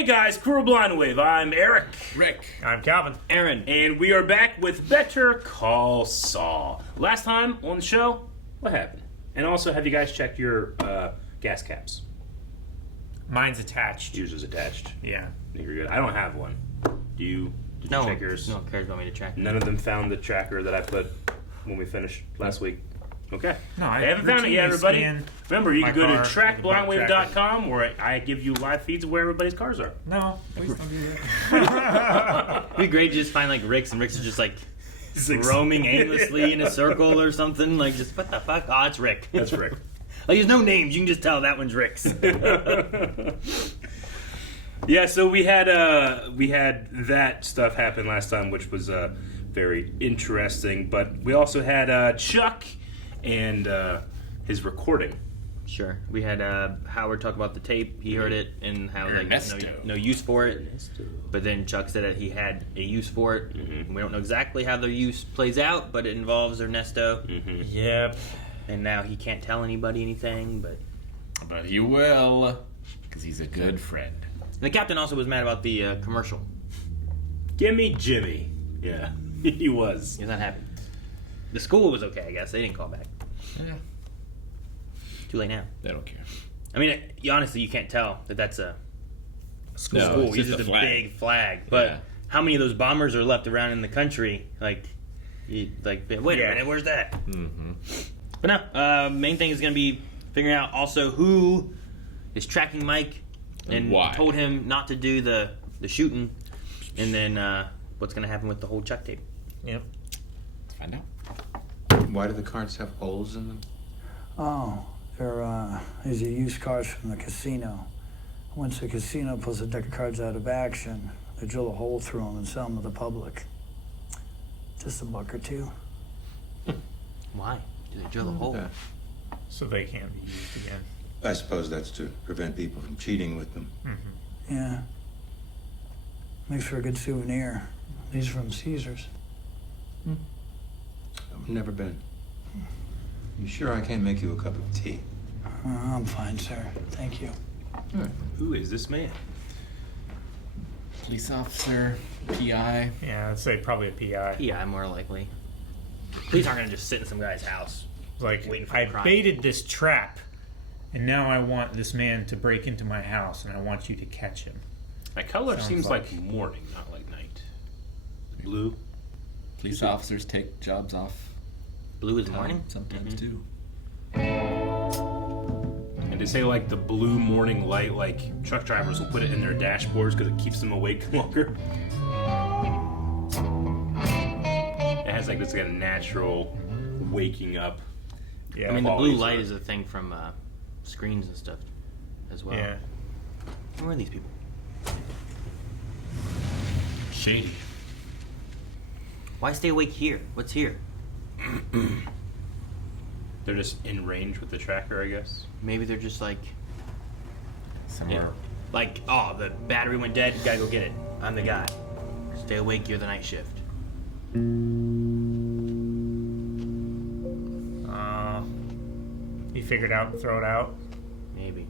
Hey guys, Crew Blind Wave. I'm Eric. Rick. I'm Calvin. Aaron. And we are back with Better Call Saul. Last time on the show, what happened? And also, have you guys checked your gas caps? Mine's attached. Yours is attached. Yeah. You're good. I don't have one. Did you check yours? No one cares about me to track. None of them found the tracker that I put when we finished last week. Okay. No, they haven't found it yet, everybody. Remember, you can go to trackblindwave.com where I give you live feeds of where everybody's cars are. No, please don't do that. It'd be great to just find like Rick's, and Rick's is just like roaming aimlessly in a circle or something. Like, just what the fuck? Oh, it's Rick. That's Rick. Like, there's no names. You can just tell that one's Rick's. Yeah, so we had that stuff happen last time, which was very interesting. But we also had Chuck and his recording. Sure. We had Howard talk about the tape. He heard it and how like no use for it. But then Chuck said that he had a use for it. Mm-hmm. We don't know exactly how their use plays out, but it involves Ernesto. Mm-hmm. Yep. And now he can't tell anybody anything, But he will, because he's a good friend. And the captain also was mad about the commercial. Gimme Jimmy. Yeah, he was. He was not happy. The school was okay, I guess. They didn't call back. Yeah. Too late now. They don't care. I mean, honestly, you can't tell that that's a school. No, It's just a flag. big flag. But Yeah. how many of those bombers are left around in the country? Like, wait a minute, where's that? Mm-hmm. But no, main thing is going to be figuring out also who is tracking Mike and why. told him not to do the shooting, and then what's going to happen with the whole Chuck tape. Yep. Let's find out. Why do the cards have holes in them? Oh, these are used cards from the casino. Once the casino pulls a deck of cards out of action, they drill a hole through them and sell them to the public. Just $1 or $2. Why? Do they drill a hole? Yeah. So they can't be used again. I suppose that's to prevent people from cheating with them. Mm-hmm. Yeah. Makes for a good souvenir. These are from Caesar's. I've never been. You sure I can't make you a cup of tea? I'm fine, sir. Thank you. Who is this man? Police officer, PI. Yeah, I'd say probably a PI. Yeah, more likely. Police aren't going to just sit in some guy's house. Like, Waiting for I crime. baited this trap, and now I want this man to break into my house, and I want you to catch him. That color Sounds seems like like- morning, not like night. Blue. Police officers take jobs off. Blue is morning? Sometimes too. And they say like the blue morning light, like truck drivers will put it in their dashboards because it keeps them awake longer. It has like this kind of natural waking up. Yeah. I mean, the blue Qualities light are- is a thing from screens and stuff as well. Yeah. Who are these people? Shady. Why stay awake here? What's here? They're just in range with the tracker, I guess. Maybe they're just like, Somewhere. like, oh, the battery went dead. Gotta go get it. I'm the guy. Stay awake. You're the night shift. He figured out and throw it out. Maybe.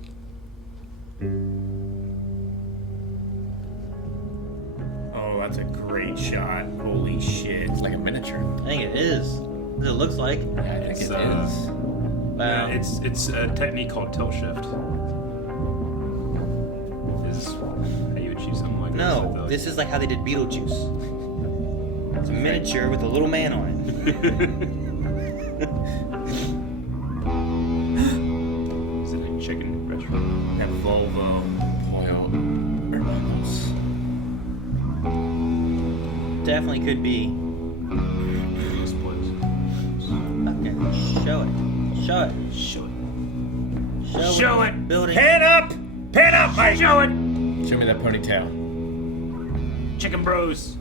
Oh, that's a great shot. Holy shit. It's like a miniature. I think it is. What it looks like. Yeah, I think It's, it is. Wow. It's a technique called tilt shift. Is how you achieve something like No, this. this is like how they did Beetlejuice. It's a miniature with a little man on it. Is it a chicken restaurant? That Volvo. Oil. Hermanos. Definitely could be. This place. Okay, show it. Show it. Show it. Show it! Building. Pan up! Pan up, Mike! Show it! Show me that ponytail. Chicken Bros.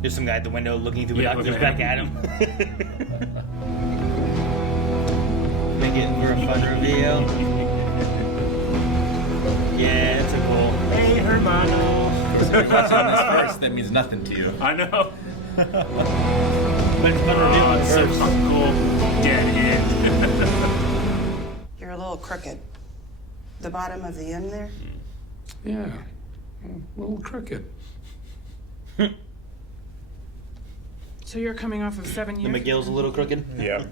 There's some guy at the window looking through Yeah, binoculars looking back at at him. Make it for a fun reveal. Yeah, it's a cool. Hey, hermano. If you're watching this first, that means nothing to you. I know. But it's fun reveal Oh, at it's so first. fucking cool. Dead end. You're a little crooked. The bottom of the end there? Yeah, a little crooked. So you're coming off of 7 The years? McGill's a little crooked. Yeah.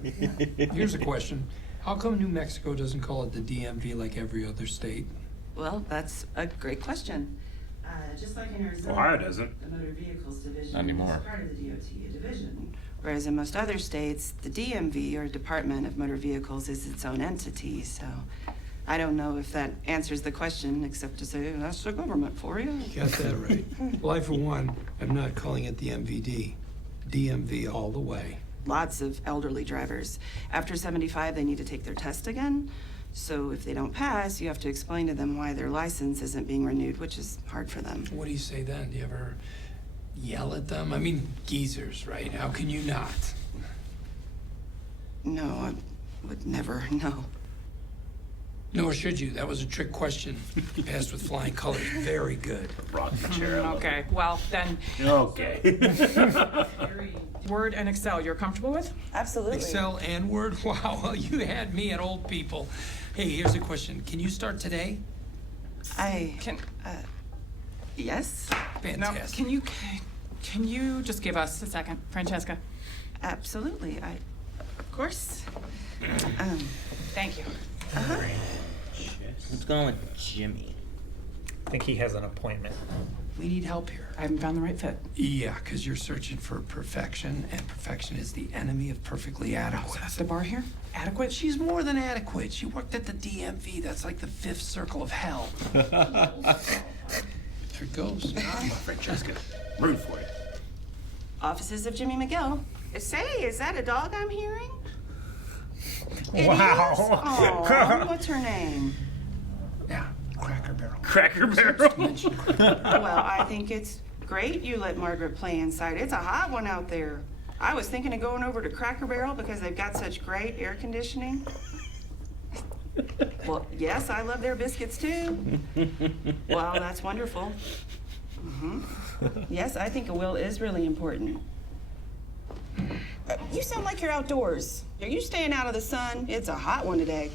Here's a question. How come New Mexico doesn't call it the DMV like every other state? Well, that's a great question. Just like in Arizona, Ohio doesn't. the Motor Vehicles Division Not anymore. is part of the DOT division. Whereas in most other states, the DMV, or Department of Motor Vehicles, is its own entity. So I don't know if that answers the question, except to say that's the government for you. Got that right. Well, I, for one, am not calling it the MVD. DMV all the way. Lots of elderly drivers. After 75, they need to take their test again. So if they don't pass, you have to explain to them why their license isn't being renewed, which is hard for them. What do you say then? Do you ever yell at them? I mean, geezers, right? How can you not? No, I would never, no. Nor should you. That was a trick question. You passed with flying colors. Very good. Rocking chair. Okay, well, then Okay. Word and Excel, you're comfortable with? Absolutely. Excel and Word? Wow, you had me at old people. Hey, here's a question. Can you start today? Can Yes, no? Fantastic. Can you just give us a second, Francesca? absolutely. Of course. Thank you. What's going on with Jimmy? I think he has an appointment. We need help here. I haven't found the right fit. Yeah, because you're searching for perfection, and perfection is the enemy of perfectly adequate. That's the bar here? Adequate? She's more than adequate. She worked at the DMV. That's like the fifth circle of hell. There it goes. Francesca, root for it. Offices of Jimmy McGill. Say, is that a dog I'm hearing? Wow. Oh, what's her name? Yeah, Cracker Barrel. Cracker Barrel. Mention Cracker Barrel. Well, I think it's great you let Margaret play inside. It's a hot one out there. I was thinking of going over to Cracker Barrel because they've got such great air conditioning. Well, yes, I love their biscuits too. Wow, that's wonderful. Yes, I think a will is really important. You sound like you're outdoors. Are you staying out of the sun? It's a hot one today.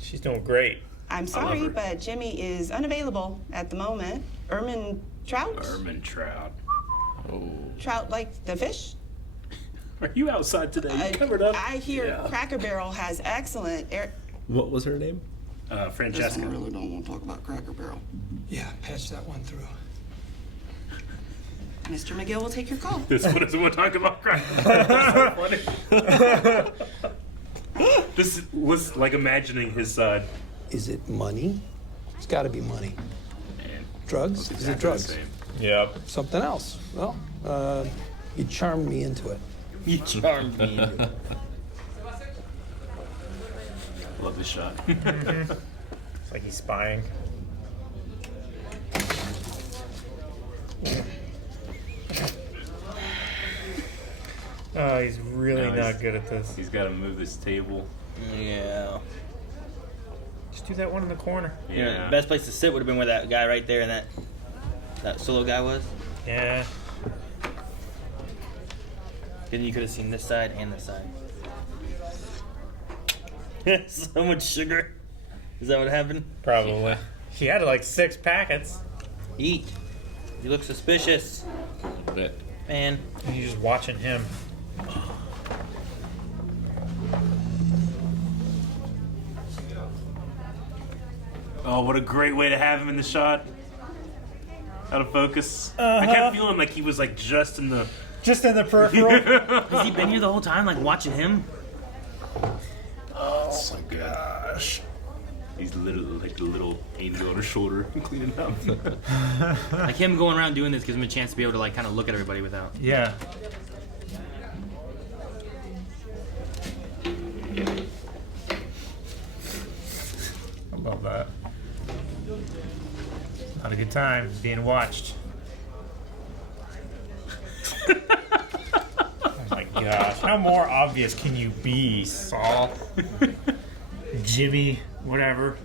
She's doing great. I'm sorry, but Jimmy is unavailable at the moment. Ermine Trout? Ermine Trout. Oh. Trout like the fish? Are you outside today? You covered up. I hear Cracker Barrel has excellent air. What was her name? Francesca. I really don't want to talk about Cracker Barrel. Yeah, patch that one through. Mr. McGill will take your call. This one doesn't want to talk about Cracker Barrel. So funny. This was like imagining his side. Is it money? It's got to be money. Man, Drugs? that's Is it exactly the drugs? same. Yep. Something else? Well, you charmed me into it. You charmed me. Love this shot. It's like he's spying. Oh, he's really No, not he's- good at this. He's got to move this table. Yeah. Just do that one in the corner. You know, the best place to sit would have been where that guy right there and that solo guy was. Yeah. Then you could have seen this side and this side. So much sugar. Is that what happened? Probably. He had like 6 packets. Eat. You look suspicious. A bit. Man. And you're just watching him. Oh, what a great way to have him in the shot. Out of focus. I kept feeling like he was like just in the peripheral. Has he been here the whole time, like watching him? Oh my gosh. He's literally like the little angel on her shoulder cleaning up. Like him going around doing this gives him a chance to be able to like kind of look at everybody without. Yeah. I love that. Not a good time being watched. Oh my gosh. How more obvious can you be, Saul? Jimmy, whatever.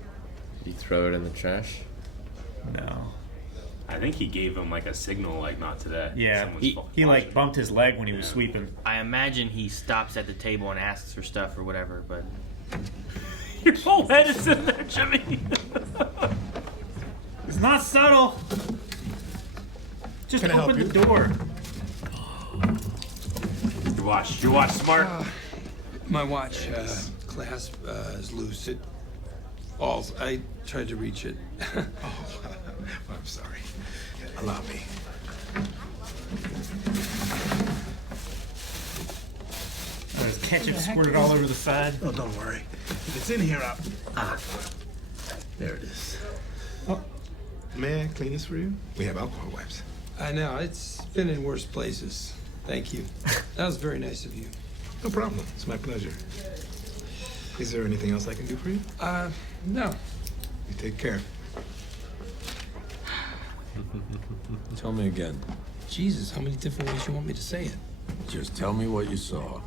Did he throw it in the trash? No. I think he gave him like a signal, like not today. Yeah. Someone's He like bumped his leg when he was sweeping. I imagine he stops at the table and asks for stuff or whatever, but Your whole head is in there, Jimmy. He's not subtle. Just Can I help open the you? door. Your watch smart. My watch clasp is loose. It falls. I tried to reach it. Oh, I'm sorry. Allow me. There's ketchup squirted all over the side. Oh, don't worry. If it's in here, there it is. Oh. May I clean this for you? We have alcohol wipes. I know, it's been in worse places. Thank you. That was very nice of you. No problem. It's my pleasure. Is there anything else I can do for you? No. You take care. Tell me again. Jesus, how many different ways you want me to say it? Just tell me what you saw.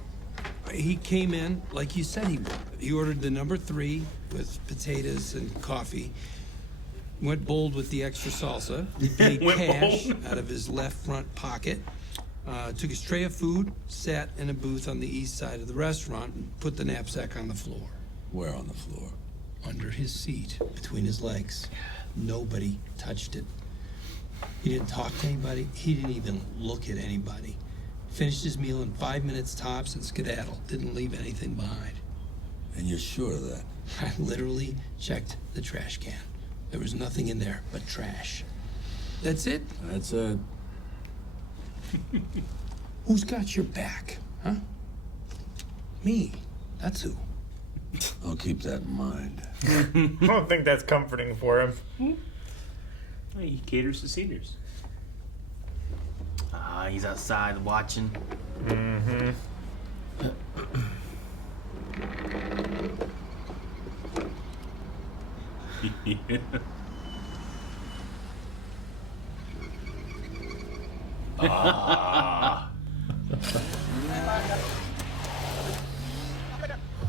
He came in like you said he would. He ordered the number 3 with potatoes and coffee. Went bold with the extra salsa. He paid cash out of his left front pocket. Took his tray of food, sat in a booth on the east side of the restaurant, and put the knapsack on the floor. Where on the floor? Under his seat, between his legs. Nobody touched it. He didn't talk to anybody. He didn't even look at anybody. Finished his meal in 5 minutes tops and skedaddled. Didn't leave anything behind. And you're sure of that? I literally checked the trash can. There was nothing in there but trash. That's it? That's it. Who's got your back, huh? Me. That's who. I'll keep that in mind. I don't think that's comforting for him. He caters to seniors. He's outside watching. Mm-hmm. Yeah.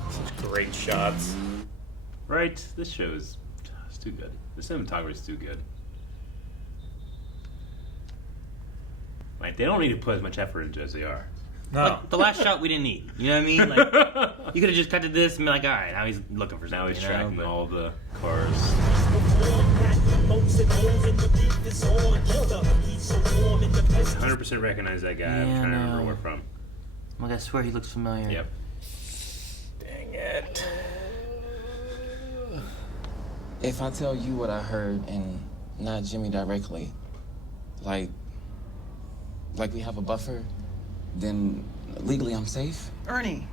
Such great shots. Right? This show is it's too good. The cinematography is too good. Like, they don't need to put as much effort into as they are. No. Like, the last shot we didn't need. You know what I mean? Like, you could have just cut to this and be like, all right, now he's looking for something. Now he's you know, tracking but- all the cars. 100% recognize that guy. I'm Yeah, trying to no. remember where from. Like, I swear he looks familiar. Yep. Dang it. If I tell you what I heard and not Jimmy directly, like we have a buffer, then legally I'm safe? Ernie,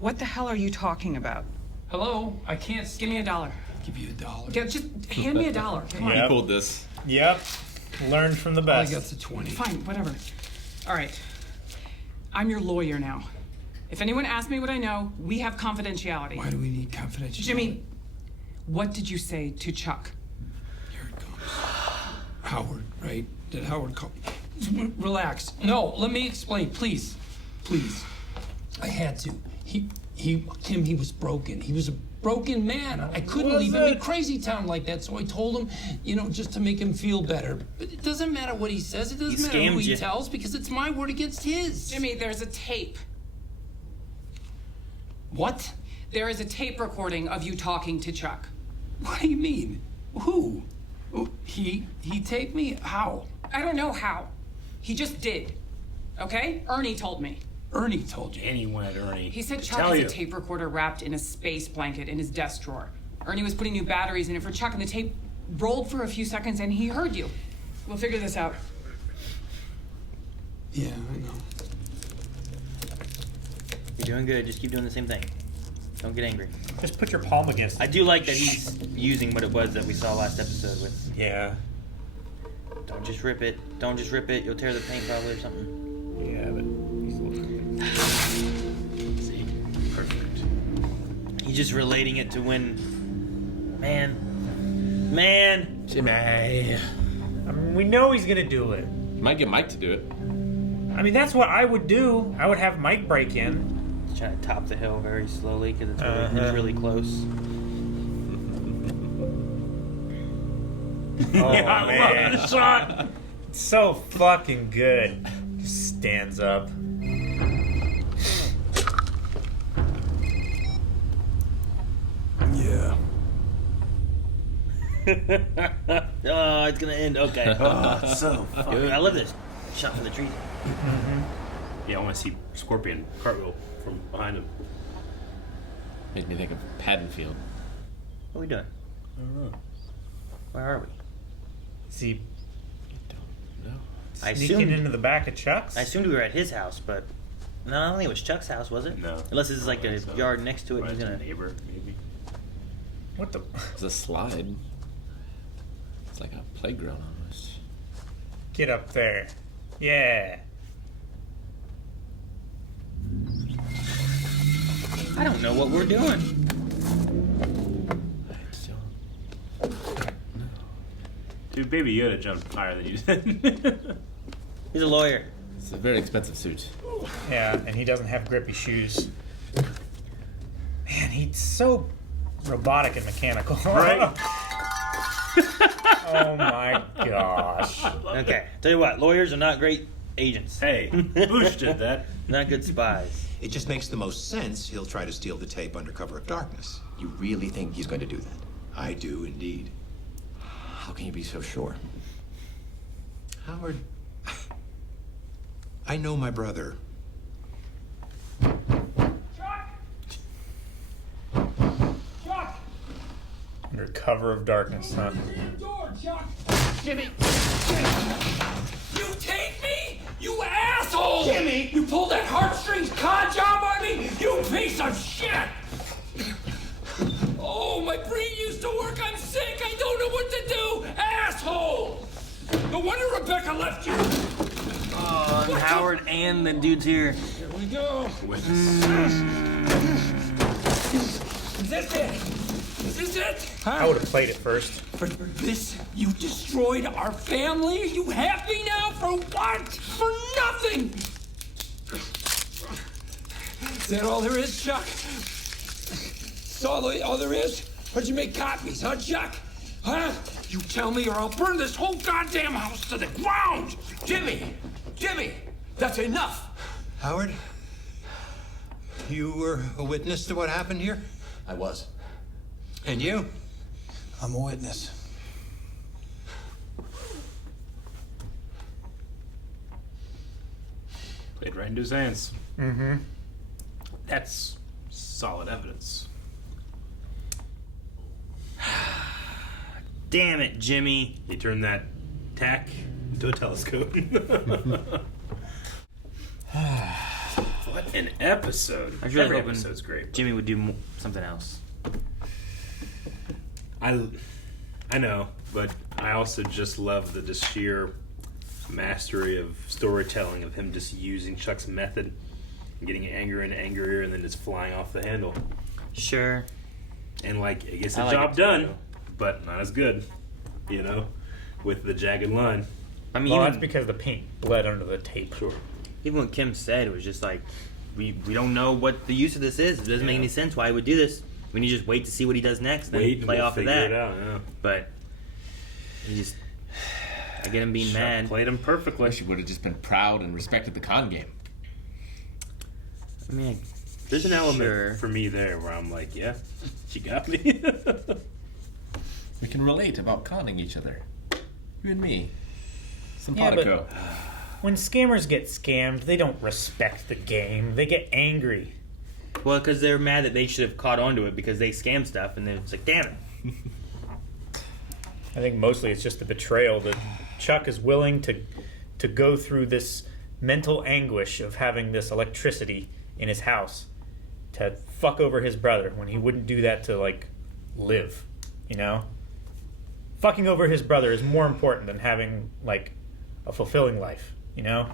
what the hell are you talking about? Hello? I can't Give me $1. give you $1. Yeah, just hand me $1. Come on. Yep. Pulled this. Yep. Learned from the All I best. got's a 20. Fine, whatever. All right. I'm your lawyer now. If anyone asks me what I know, we have confidentiality. Why do we need confidentiality? Jimmy, what did you say to Chuck? Here it comes. Howard, right? Did Howard call? Relax. No, let me explain, please. Please. I had to. Tim, he was broken. He was a broken man. I couldn't leave him in Crazy Town like that, so I told him, just to make him feel better. But it doesn't matter what he says. It doesn't matter who scammed he you. tells, because it's my word against his. Jimmy, there's a tape. What? There is a tape recording of you talking to Chuck. What do you mean? Who? He taped me? How? I don't know how. He just did. Okay? Ernie told me. Ernie told you. Anyone at Ernie. He said to Chuck tell has you. a tape recorder wrapped in a space blanket in his desk drawer. Ernie was putting new batteries in it for Chuck, and the tape rolled for a few seconds, and he heard you. We'll figure this out. Yeah, I know. You're doing good. Just keep doing the same thing. Don't get angry. Just put your palm against it. I do like that he's using what it was that we saw last episode with. Yeah. Don't just rip it. Don't just rip it. You'll tear the paint probably or something. Yeah, but he's looking See? Perfect. He's just relating it to when... Man. Jimmy. I mean, we know he's gonna do it. Might get Mike to do it. I mean, that's what I would do. I would have Mike break in. He's trying to top the hill very slowly because it's really close. Oh, Yeah, I love man. the shot. It's so fucking good. Just stands up. Yeah. Oh, it's gonna end. Okay. Oh, it's so funny. I love this. Shot from the tree. Yeah, I want to see Scorpion cartwheel from behind him. Made me think of Haddonfield. What are we doing? I don't know. Where are we? Is he I sneaking assumed, into the back of Chuck's? I assumed we were at his house, but no, I don't think it was Chuck's house, was it? No. Unless it's like a yard next to it. Right He's to gonna the neighbor, maybe. What the? It's a slide. It's like a playground almost. Get up there. Yeah. I don't know what we're doing. Dude, Baby Yoda jumped higher than you did. He's a lawyer. It's a very expensive suit. Yeah, and he doesn't have grippy shoes. Man, he's so robotic and mechanical. Right? Oh my gosh. Okay, tell you what, lawyers are not great agents. Hey, Bush did that. Not good spies. It just makes the most sense he'll try to steal the tape under cover of darkness. You really think he's going to do that? I do indeed. How can you be so sure? Howard, I know my brother. Under cover of darkness, huh? Jimmy! You take me? You asshole! Jimmy! You pulled that heartstrings con job on me? You piece of shit! Oh, my brain used to work. I'm sick. I don't know what to do. Asshole! No wonder Rebecca left you. And Howard and the dudes here. Here we go. Is this it? Is this it? Huh? I would have played it first. For this, you destroyed our family? Are you happy now? For what? For nothing! Is that all there is, Chuck? Is all there is? How'd you make copies, huh, Chuck? Huh? You tell me or I'll burn this whole goddamn house to the ground! Jimmy! Jimmy! That's enough! Howard, you were a witness to what happened here? I was. And you? I'm a witness. Played right into his hands. Mm-hmm. That's solid evidence. Damn it, Jimmy. He turned that tack into a telescope. What an episode. I was really Every hoping episode's great. Jimmy would do something else. I know, but I also just love the sheer mastery of storytelling of him just using Chuck's method and getting angrier and angrier and then just flying off the handle. Sure. And like it gets I the like job it too. done, but not as good, you know, with the jagged line. I mean, Well, even, that's because the paint bled under the tape. Sure. even what Kim said, it was just like, we don't know what the use of this is. It doesn't make any sense why he would do this. We need to just wait to see what he does next, then Wait, play and we'll off of figure that. it out, yeah. But he just, I get him being Chuck mad. played him perfectly. Wish he would have just been proud and respected the con game. I mean, There's an element sure. for me there where I'm like, yeah, she got me. We can relate about conning each other. You and me. Yeah, Simpatico. but when scammers get scammed, they don't respect the game. They get angry. Well, because they're mad that they should have caught on to it because they scam stuff, and then it's like, damn it. I think mostly it's just the betrayal that Chuck is willing to go through this mental anguish of having this electricity in his house to fuck over his brother when he wouldn't do that to, like, live, you know? Fucking over his brother is more important than having, like, a fulfilling life, you know?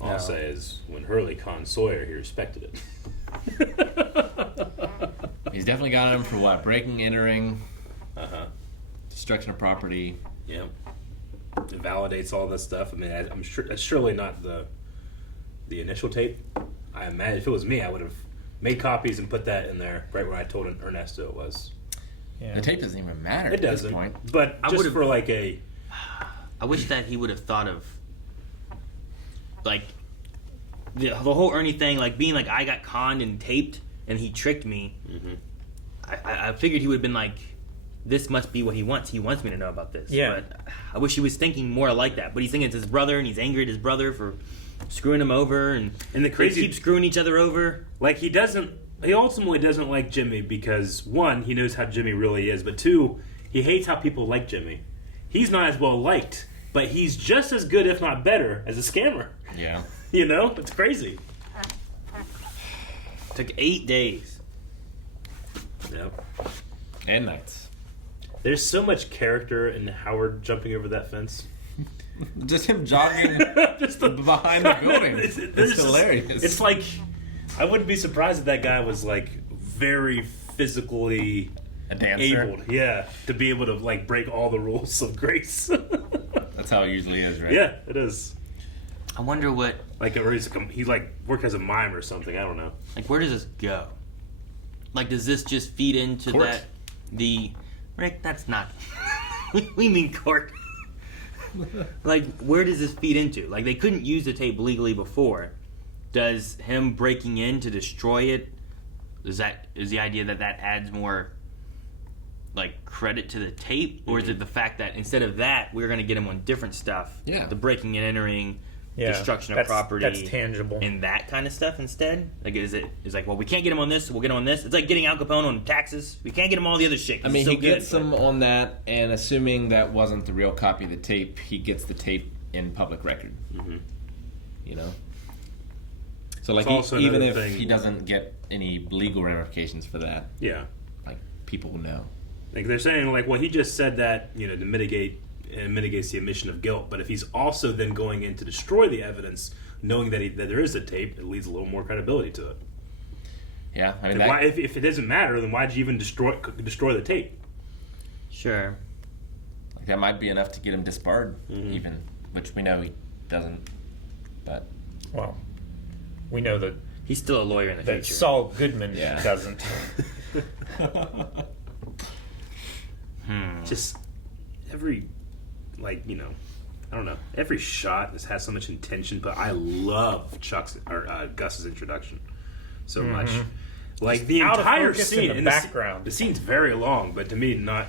All I'll say is when Hurley conned Sawyer, he respected it. He's definitely got him for what? Breaking, entering, destruction of property. Yeah. It validates all this stuff. I mean, I'm sure that's surely not the initial tape. I imagine if it was me, I would have made copies and put that in there right where I told Ernesto it was. Yeah. The tape doesn't even matter It at this doesn't. point. But I just would've- for like a... I wish that he would have thought of, like, the whole Ernie thing, like, being like, I got conned and taped, and he tricked me. Mm-hmm. I figured he would have been like, this must be what he wants. He wants me to know about this. Yeah. But I wish he was thinking more like that. But he's thinking it's his brother, and he's angry at his brother for screwing him over, and the crazy they keep screwing each other over. Like, he ultimately doesn't like Jimmy because, one, he knows how Jimmy really is, but two, he hates how people like Jimmy. He's not as well liked, but he's just as good, if not better, as a scammer. Yeah. You know? It's crazy. Took 8 days. Yep. And nights. There's so much character in Howard jumping over that fence. Just him jogging behind the building. It's hilarious. It's like, I wouldn't be surprised if that guy was like very physically a dancer. Able, yeah, to be able to like break all the rules of grace. That's how it usually is, right? Yeah, it is. I wonder what, like, or he like work as a mime or something. I don't know. Like, where does this go? Like, does this just feed into Court. that? Rick, that's not. We mean court. Like, where does this feed into? Like, they couldn't use the tape legally before. Does him breaking in to destroy it? Is the idea that adds more, like, credit to the tape, or is it the fact that instead of that, we're going to get him on different stuff? Yeah. The breaking and entering. Yeah, Destruction of property. That's tangible. And that kind of stuff instead? Like, it's like, well, we can't get him on this, so we'll get him on this. It's like getting Al Capone on taxes. We can't get him on all the other shit. I mean, so he gets him on that, and assuming that wasn't the real copy of the tape, he gets the tape in public record. Mm-hmm. You know? So, like, even if he doesn't get any legal ramifications for that, yeah, like, people will know. Like, they're saying, like, well, he just said that, you know, to mitigates the admission of guilt. But if he's also then going in to destroy the evidence, knowing that there is a tape, it leads a little more credibility to it. Yeah, I mean, why, if it doesn't matter, then why did you even destroy the tape? Sure. Like, that might be enough to get him disbarred, even, which we know he doesn't. But well, we know that he's still a lawyer in the future. Saul Goodman doesn't. Just every, like, you know, I don't know. Every shot this has so much intention, but I love Gus's introduction so much. Like, the entire scene in the background. The scene's very long, but to me, not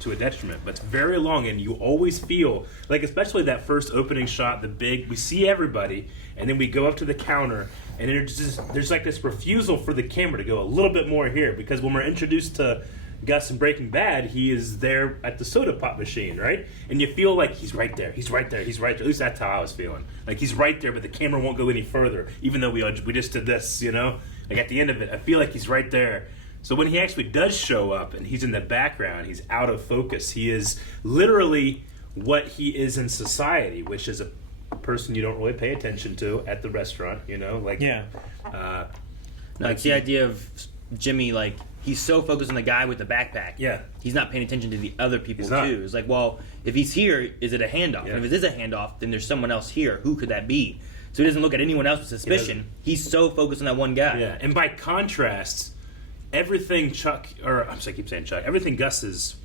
to a detriment. But it's very long, and you always feel like, especially that first opening shot, we see everybody, and then we go up to the counter, and there's like this refusal for the camera to go a little bit more here, because when we're introduced to Gus in Breaking Bad, he is there at the soda pop machine, right? And you feel like he's right there. At least that's how I was feeling. Like, he's right there, but the camera won't go any further, even though we just did this, you know? Like, at the end of it, I feel like he's right there. So when he actually does show up and he's in the background, he's out of focus. He is literally what he is in society, which is a person you don't really pay attention to at the restaurant, you know? Like, yeah. Like, the idea of Jimmy, like, he's so focused on the guy with the backpack. Yeah. He's not paying attention to the other people, too. It's like, well, if he's here, is it a handoff? Yeah. And if it is a handoff, then there's someone else here. Who could that be? So he doesn't look at anyone else with suspicion. He's so focused on that one guy. Yeah, and by contrast, everything everything Gus is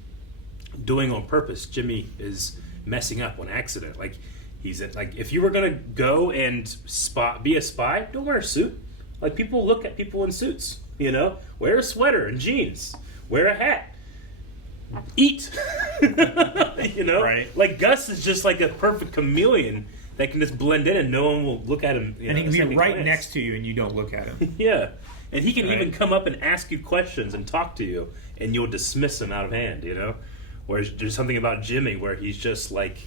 doing on purpose, Jimmy is messing up on accident. Like, if you were gonna go and be a spy, don't wear a suit. Like, people look at people in suits, you know? Wear a sweater and jeans. Wear a hat. Eat. You know? Right. Like, Gus is just like a perfect chameleon that can just blend in and no one will look at him. And he can be right next to you and you don't look at him. Yeah. And he can even come up and ask you questions and talk to you, and you'll dismiss him out of hand, you know? Whereas there's something about Jimmy where he's just like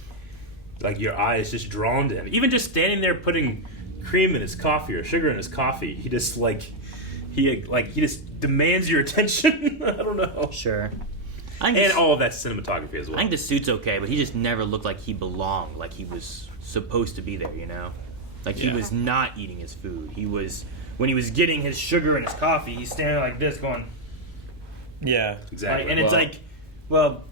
your eye is just drawn to him. Even just standing there putting cream in his coffee or sugar in his coffee, he just he just demands your attention. I don't know. Sure. And all of that cinematography as well. I think the suit's okay, but he just never looked like he belonged, like he was supposed to be there, you know? Like, he was not eating his food. When he was getting his sugar and his coffee, he's standing like this going... Yeah, exactly. Like, and it's like, well,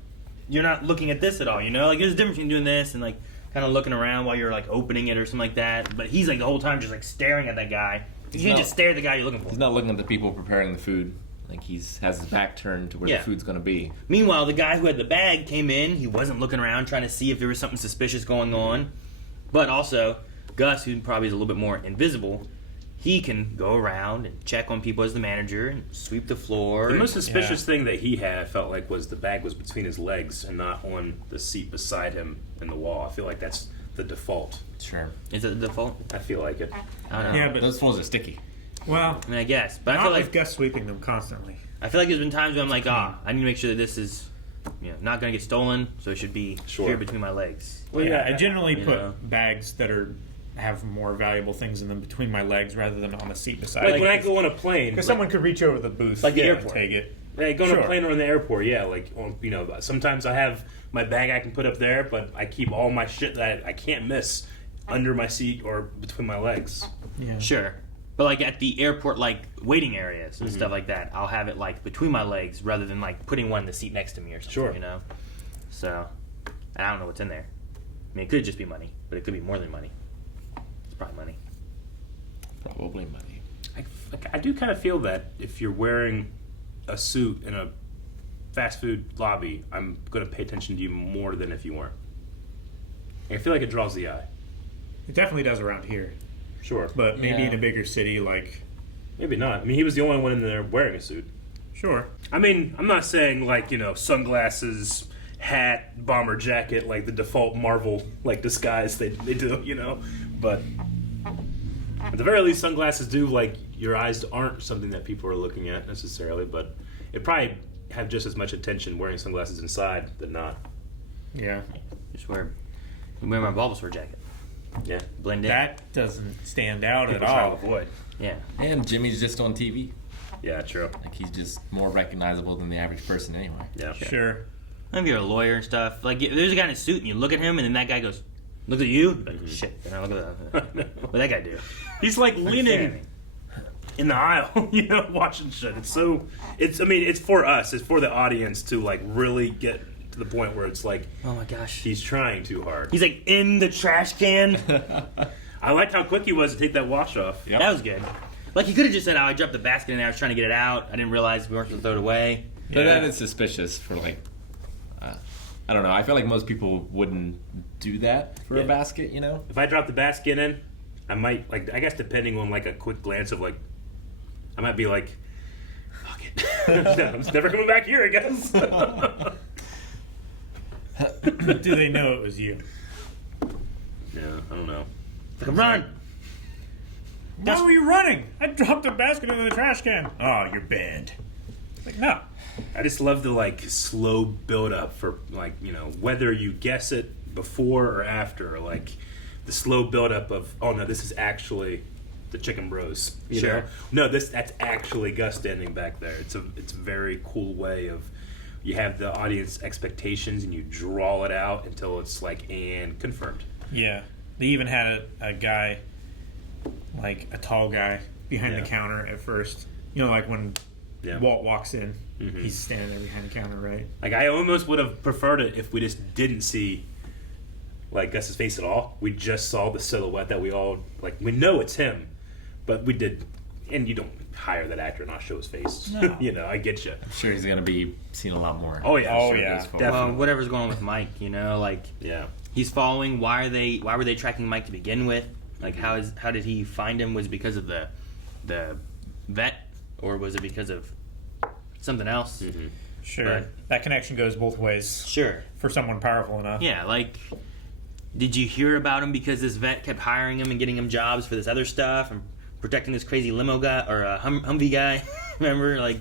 you're not looking at this at all, you know? Like, there's a difference between doing this and, like, kind of looking around while you're, like, opening it or something like that. But he's, like, the whole time just, like, staring at that guy. You can't just stare at the guy you're looking for. He's not looking at the people preparing the food. Like, has his back turned to where the food's going to be. Meanwhile, the guy who had the bag came in. He wasn't looking around trying to see if there was something suspicious going on. But also, Gus, who probably is a little bit more invisible, he can go around and check on people as the manager and sweep the floor. The most suspicious thing that he had, I felt like, was the bag was between his legs and not on the seat beside him in the wall. I feel like that's the default. Sure. Is it the default? I feel like it. I don't know. Yeah, but those floors are sticky. Well, I mean, I guess. But not I feel with like Gus sweeping them constantly. I feel like there's been times where I'm like, I need to make sure that this is not going to get stolen, so it should be here between my legs. Well, yeah, I generally put know? bags that have more valuable things in them between my legs rather than on the seat beside Like me. when I go on a plane, Because someone could reach over the booth like the and airport. take it. Yeah, going on a plane or in the airport, like sometimes I have my bag I can put up there, but I keep all my shit that I can't miss under my seat or between my legs. Yeah. Sure. But like at the airport, like waiting areas and stuff like that, I'll have it like between my legs rather than like putting one in the seat next to me or something. Sure. You know. So, and I don't know what's in there. I mean, it could just be money, but it could be more than money. It's probably money. Probably money. I do kind of feel that if you're wearing a suit in a fast food lobby, I'm going to pay attention to you more than if you weren't. I feel like it draws the eye. It definitely does around here. Sure. But maybe in a bigger city, like... Maybe not. I mean, he was the only one in there wearing a suit. Sure. I mean, I'm not saying, like, sunglasses, hat, bomber jacket, like the default Marvel, like, disguise they do, But at the very least, sunglasses do, like, your eyes aren't something that people are looking at necessarily, but it probably have just as much attention wearing sunglasses inside than not. Yeah. Just wear my Bulbasaur jacket. Yeah. Blend in. That doesn't stand out People at try to all. avoid. Yeah. And Jimmy's just on TV. Yeah, true. Like he's just more recognizable than the average person anyway. Yeah. Sure. If you're a lawyer and stuff, like if there's a guy in a suit and you look at him and then that guy goes, looks at you, like, shit, and I look at that. What'd that guy do? He's like leaning in the aisle, watching shit. It's for us. It's for the audience to like really get to the point where it's like, oh my gosh, he's trying too hard. He's like in the trash can. I liked how quick he was to take that wash off. Yep. That was good. Like he could have just said, "Oh, I dropped the basket in there. I was trying to get it out. I didn't realize we weren't supposed to throw it away." But that is suspicious for like, I don't know. I feel like most people wouldn't do that for a basket, If I drop the basket in, I might I guess depending on like a quick glance of like, I might be like, fuck it, I'm just never coming back here, I guess. Do they know it was you? Yeah, I don't know. Like, run! Why were you running? I dropped the basket into the trash can. Oh, you're banned. Like, no. I just love the like slow build up for like whether you guess it before or after, like the slow build up of this is actually the Chicken Bros. You know? No, that's actually Gus standing back there. It's a very cool way of you have the audience expectations and you draw it out until it's like and confirmed. Yeah, they even had a guy, like a tall guy, behind the counter at first. Like when Walt walks in, he's standing there behind the counter, right? Like I almost would have preferred it if we just didn't see like Gus's face at all. We just saw the silhouette that we all like. We know it's him, but we did, and you don't hire that actor and not show his face. No. I get you. I'm sure he's gonna be seen a lot more. Oh yeah, definitely. Well, whatever's going on with Mike, he's following. Why were they tracking Mike to begin with? Like how did he find him? Was it because of the vet, or was it because of something else? Mm-hmm. Sure. But, that connection goes both ways. Sure. For someone powerful enough. Yeah, like, did you hear about him because this vet kept hiring him and getting him jobs for this other stuff and protecting this crazy limo guy or Humvee guy? Remember, like,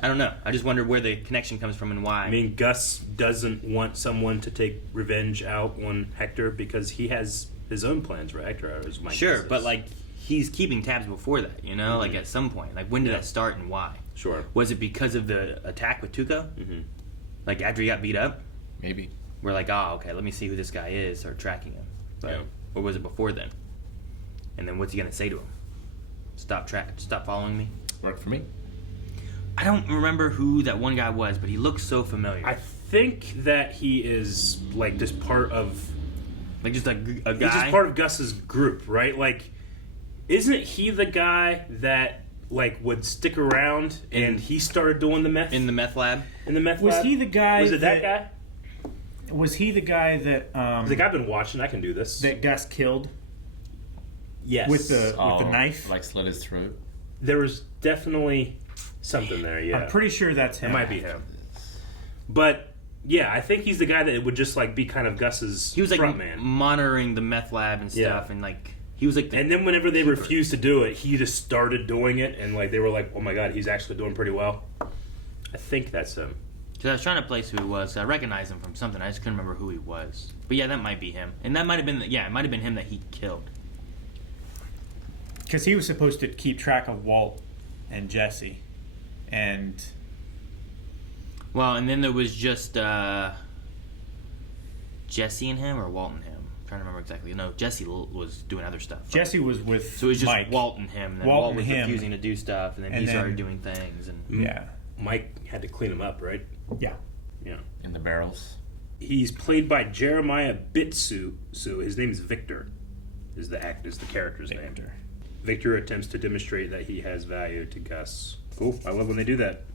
I don't know. I just wonder where the connection comes from and why. I mean, Gus doesn't want someone to take revenge out on Hector because he has his own plans, right? Or is Mike sure, but like he's keeping tabs before that, like at some point. Like when did that start and why? Sure. Was it because of the attack with Tuco? Mm-hmm. Like after he got beat up? Maybe. We're like, okay, let me see who this guy is, start tracking him. But, or was it before then? And then what's he gonna say to him? Stop following me? Worked for me. I don't remember who that one guy was, but he looks so familiar. I think that he is like just part of, like just a guy. He's just part of Gus's group, right? Like, isn't he the guy that like would stick around and he started doing the meth in the meth lab? In the meth Was lab? he the guy? Was it that guy? Was he the guy that? He's like, I've been watching. I can do this. That Gus killed. Yes. With the knife. Like slit his throat. There was definitely something there, yeah. I'm pretty sure that's him. It might be him. But yeah, I think he's the guy that would just like be kind of Gus's He was like front man. monitoring the meth lab and stuff, and like he was like. And then whenever they refused to do it, he just started doing it, and like they were like, "Oh my god, he's actually doing pretty well." I think that's him. Because I was trying to place who he was. I recognized him from something. I just couldn't remember who he was. But yeah, that might be him, and that might have been it might have been him that he killed. Because he was supposed to keep track of Walt and Jesse, and. Well, and then there was just Jesse and him, or Walt and him. I'm trying to remember exactly. No, Jesse was doing other stuff. Jesse was with So it was just Mike. Walt and him. And then Walt was refusing to do stuff, and then he started doing things. And yeah, Mike had to clean him up, right? Yeah. Yeah. In the barrels. He's played by Jeremiah Bitsu. So his name is Victor. Is the character's name. Victor attempts to demonstrate that he has value to Gus. Cool. I love when they do that.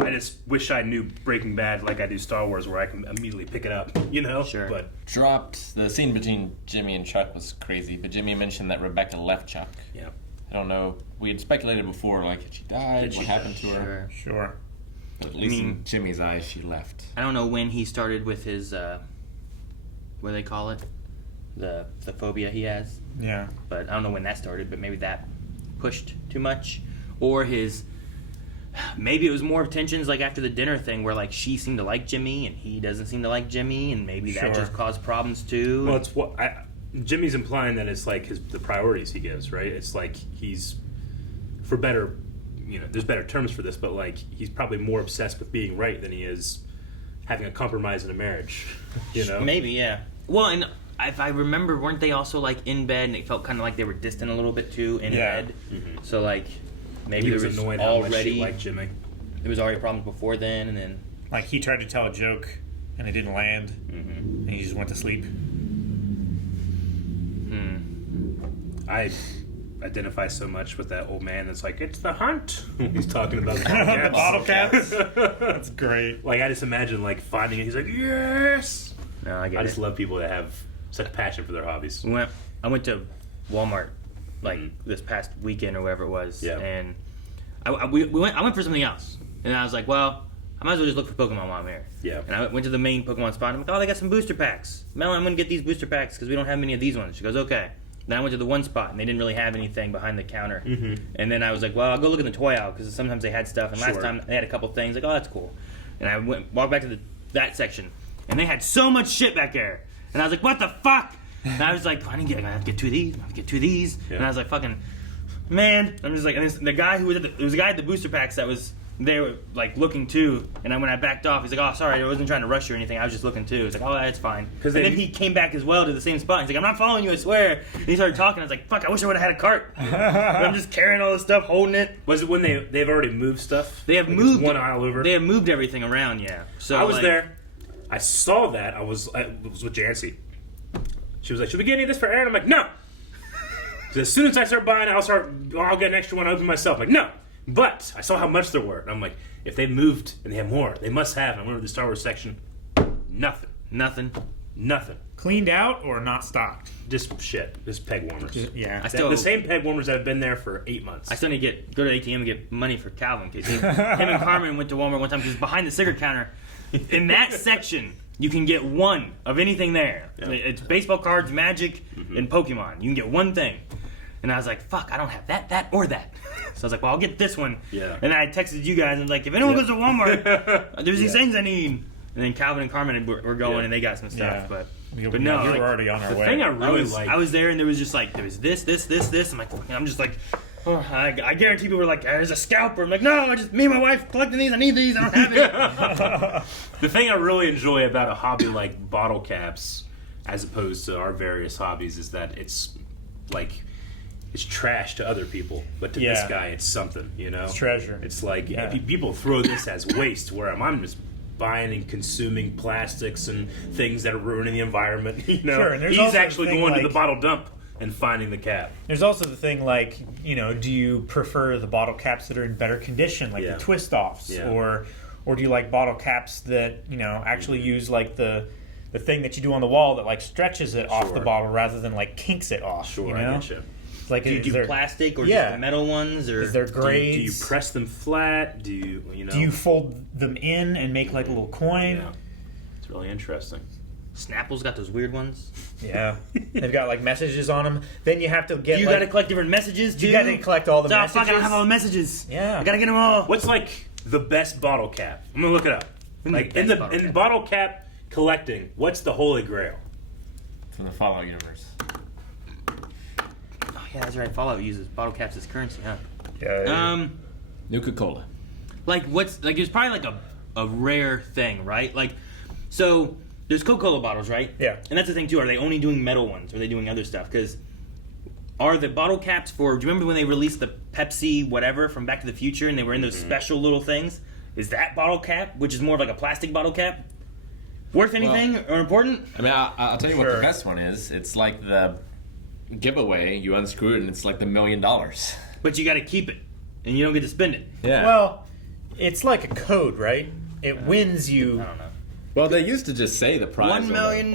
I just wish I knew Breaking Bad like I do Star Wars, where I can immediately pick it up, you know? Sure. But Dropped. The scene between Jimmy and Chuck was crazy, but Jimmy mentioned that Rebecca left Chuck. Yeah. I don't know. We had speculated before, like, had she died? What happened to her? Sure. But at least in Jimmy's eyes, she left. I don't know when he started with his, what do they call it? The phobia he has. Yeah. But I don't know when that started, but maybe that pushed too much. Or maybe it was more tensions like after the dinner thing where like she seemed to like Jimmy and he doesn't seem to like Jimmy, and maybe that just caused problems too. Well, it's Jimmy's implying that it's like the priorities he gives, right? It's like he's, for better, there's better terms for this, but like he's probably more obsessed with being right than he is having a compromise in a marriage, Maybe, yeah. Well, and if I remember, weren't they also like in bed and it felt kind of like they were distant a little bit too in bed? Mm-hmm. So like maybe he was there was annoyed already how much she liked Jimmy. There was already problems before then, and then like he tried to tell a joke and it didn't land, and he just went to sleep. I identify so much with that old man that's like, it's the hunt. He's talking about the bottle caps. That's great. Like I just imagine like finding it. He's like, yes. No, I just love people that have such passion for their hobbies. I went to Walmart like this past weekend or whatever it was, and I went for something else, and I was like, well, I might as well just look for Pokemon while I'm here. Yeah. And I went to the main Pokemon spot. And I'm like, oh, they got some booster packs. Melon, I'm gonna get these booster packs because we don't have many of these ones. She goes, okay. Then I went to the one spot and they didn't really have anything behind the counter. Mm-hmm. And then I was like, well, I'll go look in the toy aisle because sometimes they had stuff. And last time they had a couple things like, oh, that's cool. And I walked back to that section, and they had so much shit back there. And I was like, what the fuck? And I was like, I have to get two of these. I have to get two of these. Yeah. And I was like, fucking, man. I'm just like, and the guy who was there was a guy at the booster packs that was there, like looking too. And when I backed off, he's like, oh, sorry, I wasn't trying to rush you or anything. I was just looking too. He's like, oh, that's fine. And then he came back as well to the same spot. He's like, I'm not following you, I swear. And he started talking. I was like, fuck, I wish I would have had a cart. But I'm just carrying all this stuff, holding it. Was it when they've already moved stuff? They have moved one aisle over. They have moved everything around, yeah. So I was there. I saw that. I was with Jancy. She was like, should we get any of this for Aaron? I'm like, no. So as soon as I start buying, I'll get an extra one open myself. I'm like, no. But I saw how much there were. And I'm like, if they moved and they have more, they must have. And I went over to the Star Wars section. Nothing. Cleaned out or not stocked? Just shit. Just peg warmers. The same peg warmers that have been there for 8 months. I still need to go to ATM and get money for Calvin. Because him and Carmen went to Walmart one time because behind the cigarette counter, in that section, you can get one of anything there. Yeah. It's baseball cards, Magic, and Pokemon. You can get one thing. And I was like, fuck, I don't have that, or that. So I was like, well, I'll get this one. Yeah. And I texted you guys and was like, if anyone goes to Walmart, there's these things I need. And then Calvin and Carmen were going and they got some stuff. But no, we were already on our way. The thing I really liked. I was there and there was just like, there was this. I'm like, I'm just like, oh, I guarantee people were like, there's a scalper. I'm like, no, just me and my wife collecting these. I need these. I don't have it. The thing I really enjoy about a hobby like bottle caps, as opposed to our various hobbies, is that it's like, it's trash to other people, but to this guy, it's something, It's treasure. It's like people throw this as waste, where I'm just buying and consuming plastics and things that are ruining the environment. Sure, and he's actually going to the bottle dump and finding the cap. There's also the thing like, do you prefer the bottle caps that are in better condition, like the twist offs, or do you like bottle caps that actually use like the thing that you do on the wall that like stretches it off the bottle rather than like kinks it off? Sure, I get you. Like, do you is do there, plastic or yeah. just the metal ones? Or Is there grades? Do you press them flat? Do you know? Do you fold them in and make like a little coin? Yeah, it's really interesting. Snapple's got those weird ones. Yeah, they've got like messages on them. Then you have to get. You got to collect different messages too. You got to collect all the Oh, messages. fuck, I don't have all the messages. Yeah, I gotta get them all. What's like the best bottle cap? I'm gonna look it up. Like in bottle cap collecting, what's the holy grail? From the Fallout universe. Oh yeah, that's right. Fallout uses bottle caps as currency, huh? Yeah. Nuka-Cola. Like what's like? There's probably like a rare thing, right? Like, so there's Coca-Cola bottles, right? Yeah. And that's the thing too. Are they only doing metal ones? Or are they doing other stuff? Because are the bottle caps for? Do you remember when they released the Pepsi whatever from Back to the Future, and they were in those special little things? Is that bottle cap, which is more of like a plastic bottle cap, worth anything or important? I mean, I'll tell you what the best one is. It's like the giveaway. You unscrew it, and it's like the $1 million. But you got to keep it, and you don't get to spend it. Yeah. Well, it's like a code, right? It wins you. I don't know. Well, they used to just say the prize. $1 million.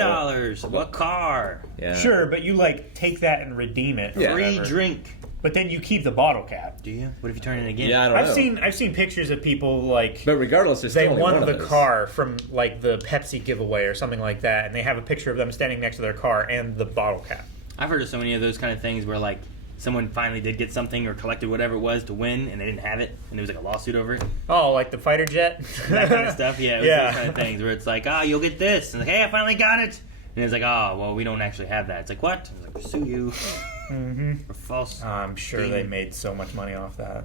What car? Yeah. Sure, but you like take that and redeem it. Yeah. Free Whatever. drink. But then you keep the bottle cap. Do you? What if you turn it again? Yeah, I don't know. I've seen pictures of people like. But regardless, there's they still only won one the of those. car from like the Pepsi giveaway or something like that, and they have a picture of them standing next to their car and the bottle cap. I've heard of so many of those kind of things where like someone finally did get something or collected whatever it was to win, and they didn't have it, and there was like a lawsuit over it. Oh, like the fighter jet? That kind of stuff. Yeah, it was Yeah. those kind of things where it's like, you'll get this, and like, hey, I finally got it, and it's like, well, we don't actually have that. It's like, what? I was like, sue you. For false. I'm sure thing. they made so much money off that.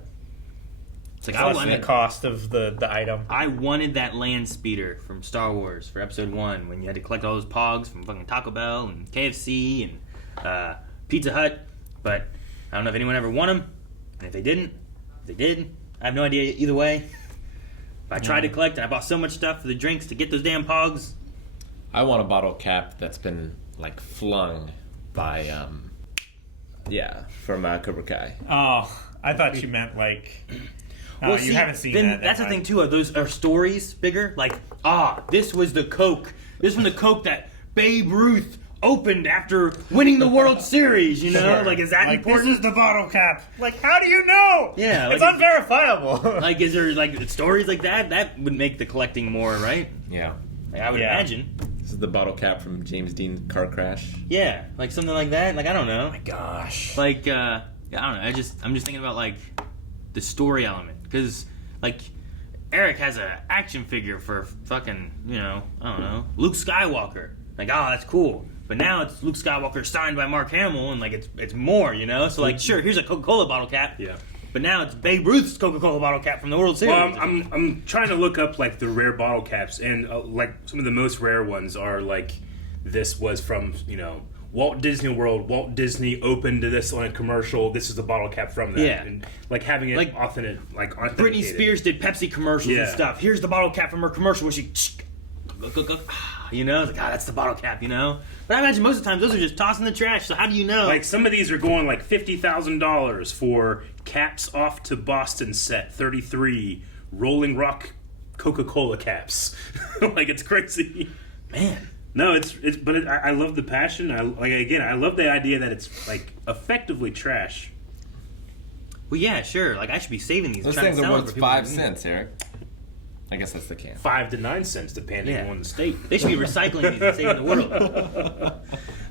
It's like, Plus the cost of the item. I wanted that land speeder from Star Wars for Episode 1 when you had to collect all those pogs from fucking Taco Bell and KFC and Pizza Hut, but I don't know if anyone ever won them, and if they didn't, they did. I have no idea either way. But I tried to collect, and I bought so much stuff for the drinks to get those damn pogs. I want a bottle cap that's been like flung by from Cobra Kai. Oh, I thought you meant like. Well, you haven't seen then that. That's the thing too. Are those stories bigger? Like, this was the Coke. This was the Coke that Babe Ruth opened after winning the World Series. You know, Sure. like is that like, important? This is the bottle cap. Like, how do you know? Yeah, it's like, unverifiable. Like, is there like stories like that? That would make the collecting more, right? Yeah. Like, I would imagine. This is the bottle cap from James Dean car crash. Yeah, like something like that. Like I don't know. Oh my gosh. Like I don't know. I'm just thinking about like the story element because like Eric has an action figure for fucking I don't know Luke Skywalker. Like that's cool. But now it's Luke Skywalker signed by Mark Hamill and like it's more So like sure here's a Coca-Cola bottle cap. Yeah. But now it's Babe Ruth's Coca-Cola bottle cap from the World Series. Well, I'm trying to look up like the rare bottle caps, and like some of the most rare ones are like this was from Walt Disney World. Walt Disney opened this on a commercial. This is the bottle cap from that. Yeah. And like having it Like, authenticated. Britney Spears did Pepsi commercials and Yeah. stuff. Here's the bottle cap from her commercial where she, it's like, that's the bottle cap, But I imagine most of the time those are just tossed in the trash. So how do you know? Like some of these are going like $50,000 for caps off to Boston set 33 Rolling Rock Coca-Cola caps. Like it's crazy, man. No, but I love the passion. I love the idea that it's like effectively trash. Well, yeah, sure. Like I should be saving these. Those things are worth 5 cents, Eric. I guess that's the can. 5 to 9 cents, depending on the state. They should be recycling these and saving the world.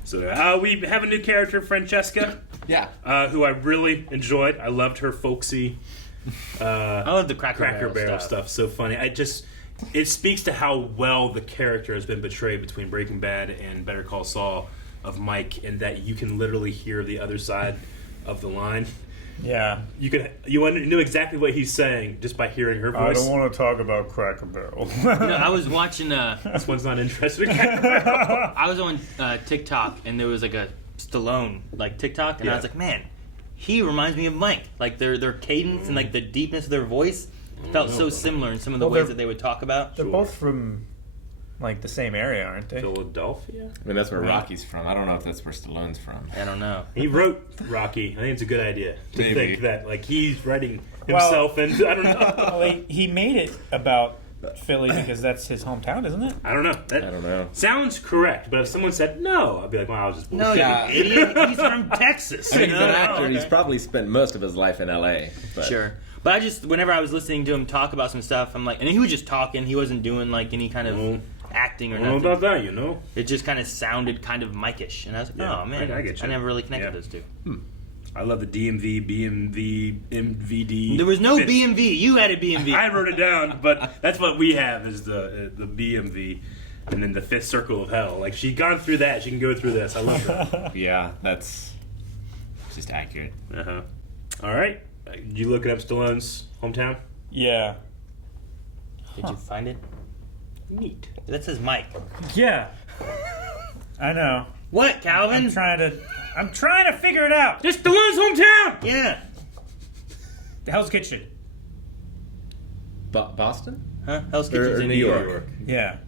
So we have a new character, Francesca. Yeah. Who I really enjoyed. I loved her folksy. I love the Cracker Barrel stuff. So funny. It speaks to how well the character has been portrayed between Breaking Bad and Better Call Saul of Mike, and that you can literally hear the other side of the line. Yeah. You knew exactly what he's saying just by hearing her voice. I don't want to talk about Cracker Barrel. I was watching. This one's not interested in Cracker Barrel. I was on TikTok and there was like a Stallone TikTok, and I was like, man, he reminds me of Mike. Like their cadence and like the deepness of their voice felt so similar in some of the ways that they would talk about. They're both from like the same area, aren't they? Philadelphia? I mean, that's where Rocky's from. I don't know if that's where Stallone's from. I don't know. He wrote Rocky. I think it's a good idea to Maybe. think that like he's writing himself, and I don't know. Well, he made it about Philly because that's his hometown, isn't it? I don't know. I don't know. Sounds correct, but if someone said no, I'd be like, well, I was just bullshitting. yeah. Idiot. He's from Texas. I mean, he's an actor. Okay. He's probably spent most of his life in L.A. But. Sure. But whenever I was listening to him talk about some stuff, I'm like, and he was just talking. He wasn't doing like any kind of acting or I don't know nothing. about that, you know? It just kind of sounded kind of Mike-ish. And I was like, oh, man. I get you. I never really connected those two. I love the DMV, BMV, MVD. There was no fist. BMV. You had a BMV. I wrote it down, but that's what we have is the BMV, and then the fifth circle of hell. Like she's gone through that, she can go through this. I love her. Yeah, that's just accurate. All right, did you look it up? Stallone's hometown. Yeah. Did you find it? Neat. That says Mike. Yeah. I know. What, Calvin? I'm trying to figure it out. It's Stallone's hometown. Yeah. The Hell's Kitchen. Boston? Huh? Hell's Kitchen's in New York. Yeah.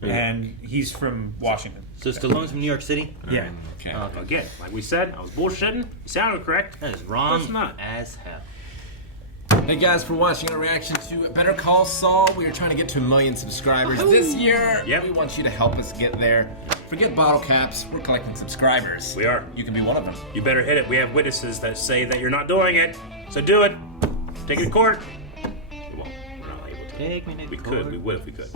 And he's from Washington. So Stallone's from New York City? Yeah. Okay. Again, like we said, I was bullshitting. You sounded correct. That is wrong That's not. as hell. Hey guys, for watching our reaction to Better Call Saul. We are trying to get to 1 million subscribers this year. Yep. We want you to help us get there. Forget bottle caps. We're collecting subscribers. We are. You can be one of them. You better hit it. We have witnesses that say that you're not doing it. So do it. Take it to court. We won't. We're not able to. Take me to We court. could. We would if we could.